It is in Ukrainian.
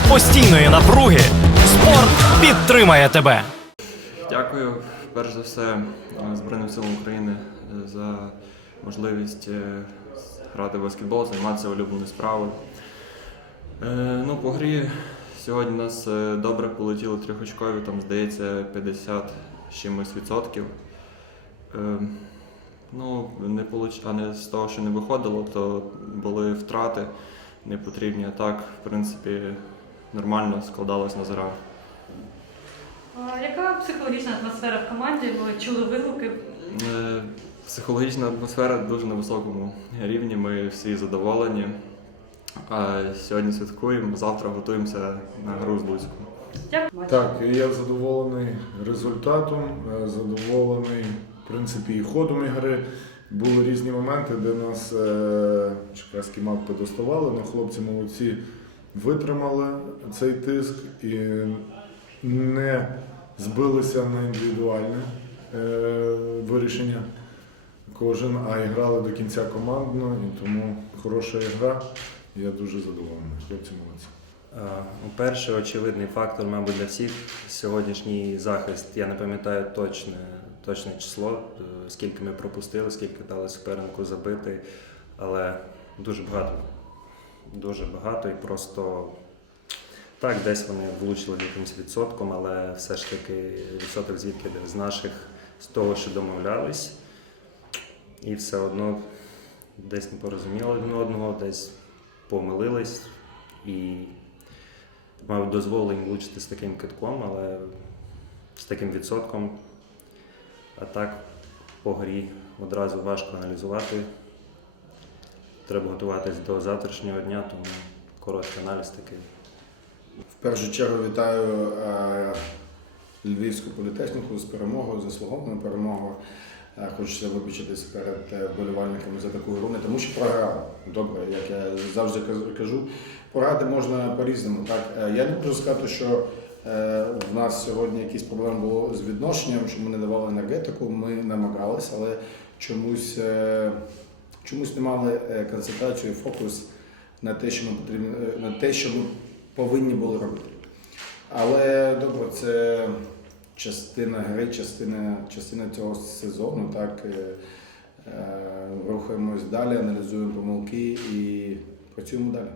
серед постійної напруги спорт підтримає тебе. Дякую перш за все е, Збройним силам України е, за можливість е, грати в баскетбол, займатися улюбленою справою. Ну, по грі сьогодні у нас добре полетіли трьохочкові, там здається 50 чимось відсотків. Ну, не получ... а не з того, що не виходило, то були втрати непотрібні. А так, в принципі, нормально складалось на зарах. Яка психологічна атмосфера в команді? Ви чули вигуки? Е, Психологічна атмосфера дуже на високому рівні. Ми всі задоволені. А Сьогодні святкуємо, завтра готуємося на гру з Луцьком. Дякую. Так, я задоволений результатом, е, задоволений в принципі і ходом ігри. Були різні моменти, де нас е, черкаські мавпи доставали, але хлопці молодці витримали цей тиск і не збилися на індивідуальне е, вирішення кожен, а і грали до кінця командно, і тому хороша гра. Я дуже задоволений. Хлопці молодці. Е, ну, Перший очевидний фактор, мабуть, для всіх сьогоднішній захист. Я не пам'ятаю точне, точне число, е, скільки ми пропустили, скільки дали супернику забити, але дуже багато. Дуже багато і просто так, десь вони влучили якимось відсотком, але все ж таки відсоток звідки з наших, з того, що домовлялись, і все одно десь не порозуміли один одного, десь помилились і мав дозволили їм влучити з таким китком, але з таким відсотком. А так по грі одразу важко аналізувати. Треба готуватись до завтрашнього дня, тому короткий аналіз такий. В першу чергу вітаю е, Львівську політехніку з перемогою, заслугованою перемогою. Е, Хочеться вибачитися перед е, вболівальниками за таку гру, не тому що програли. Добре, як я завжди кажу, поради можна по-різному. Так, я не можу сказати, що в нас сьогодні якісь проблеми було з відношенням, що ми не давали енергетику, ми намагалися, але чомусь, чомусь не мали е, концентрацію, фокус на те, що ми потрібно, е, на те, що ми повинні були робити. Але добре, це частина гри, частина, частина цього сезону. Так, е, рухаємось далі, аналізуємо помилки і працюємо далі.